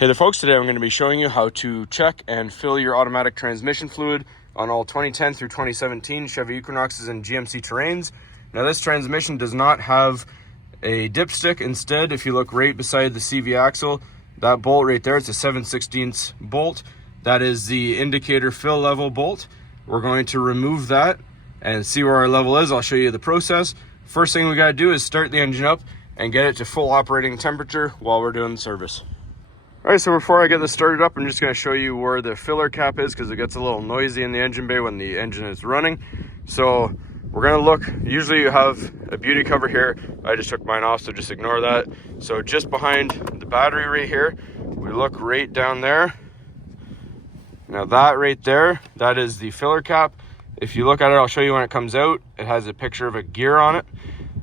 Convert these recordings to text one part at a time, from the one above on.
Hey there folks, today I'm going to be showing you how to check and fill your automatic transmission fluid on all 2010 through 2017 Chevy Equinoxes and GMC Terrains. Now this transmission does not have a dipstick. Instead, if you look right beside the CV axle, that bolt right there, it's a 7/16 bolt. That is the indicator fill level bolt. We're going to remove that and see where our level is. I'll show you the process. First thing we got to do is start the engine up and get it to full operating temperature while we're doing the service. All right, so before I get this started up, I'm just going to show you where the filler cap is because it gets a little noisy in the engine bay when the engine is running. So we're going to look, usually you have a beauty cover here. I just took mine off, so just ignore that. So just behind the battery right here, we look right down there. Now that right there, that is the filler cap. If you look at it, I'll show you when it comes out. It has a picture of a gear on it.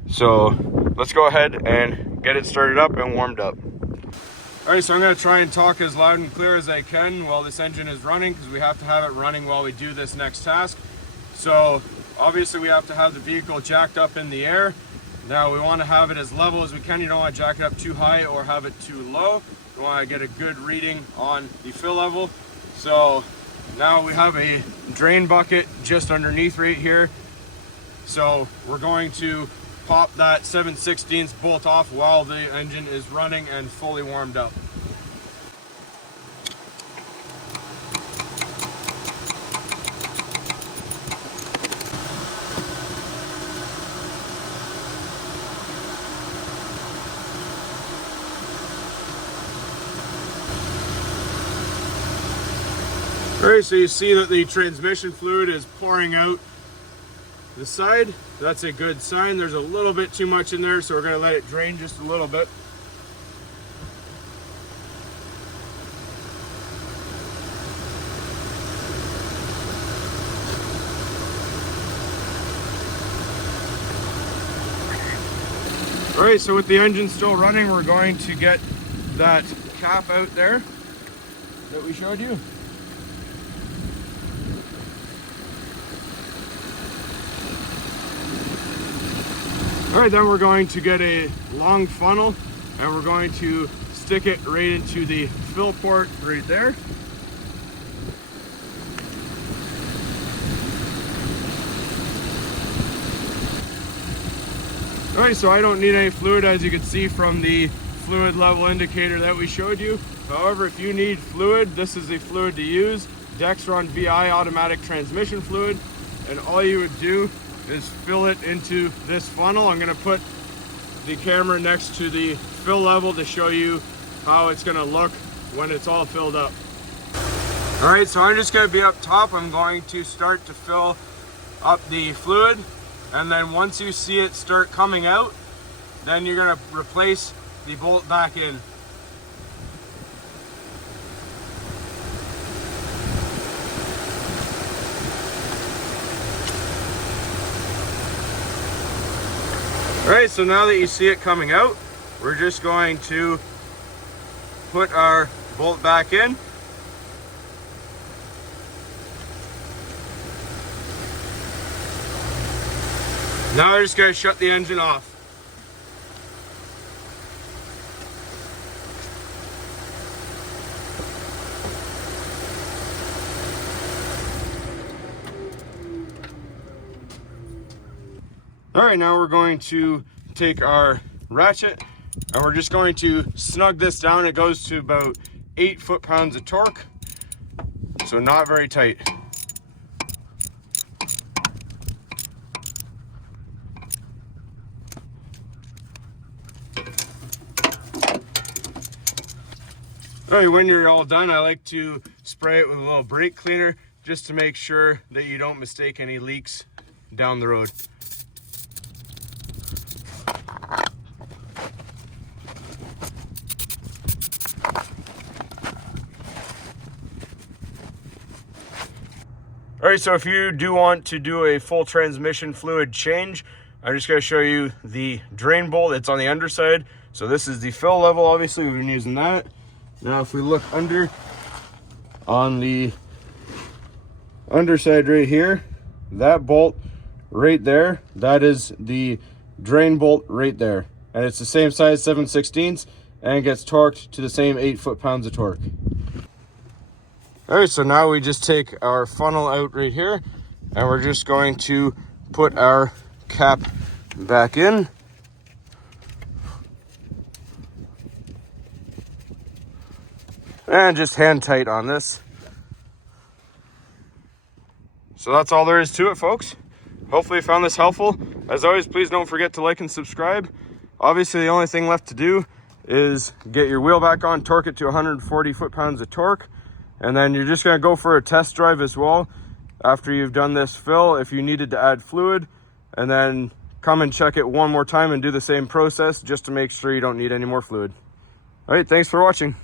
So let's go ahead and get it started up and warmed up. All right, so I'm going to try and talk as loud and clear as I can while this engine is running because we have to have it running while we do this next task. So obviously we have to have the vehicle jacked up in the air. Now we want to have it as level as we can. You don't want to jack it up too high or have it too low. You want to get a good reading on the fill level. So now we have a drain bucket just underneath right here. So we're going to pop that 7/16 bolt off while the engine is running and fully warmed up. All right, so you see that the transmission fluid is pouring out the side. That's a good sign. There's a little bit too much in there, so we're going to let it drain just a little bit. All right, so with the engine still running, we're going to get that cap out there that we showed you. All right, then we're going to get a long funnel and we're going to stick it right into the fill port right there. All right, so I don't need any fluid, as you can see from the fluid level indicator that we showed you. However, if you need fluid, this is the fluid to use, Dexron VI automatic transmission fluid, and all you would do is fill it into this funnel. I'm going to put the camera next to the fill level to show you how it's going to look when it's all filled up. All right, so I'm just going to be up top. I'm going to start to fill up the fluid, and then once you see it start coming out, then you're going to replace the bolt back in. All right, so now that you see it coming out, we're just going to put our bolt back in. Now we're just going to shut the engine off. All right, now we're going to take our ratchet and we're just going to snug this down. It goes to about 8 foot-pounds of torque, so not very tight. All right, when you're all done, I like to spray it with a little brake cleaner just to make sure that you don't mistake any leaks down the road. All right, so if you do want to do a full transmission fluid change, I'm just going to show you the drain bolt. It's on the underside. So this is the fill level. Obviously, we've been using that. Now, if we look under on the underside right here, that bolt right there, that is the drain bolt right there. And it's the same size, 7/16. and it gets torqued to the same 8 foot-pounds of torque. All right, so now we just take our funnel out right here, and we're just going to put our cap back in. And just hand tight on this. So that's all there is to it, folks. Hopefully you found this helpful. As always, please don't forget to like and subscribe. Obviously, the only thing left to do is get your wheel back on, torque it to 140 foot-pounds of torque, and then you're just gonna go for a test drive as well after you've done this fill if you needed to add fluid, and then come and check it one more time and do the same process just to make sure you don't need any more fluid. All right, thanks for watching.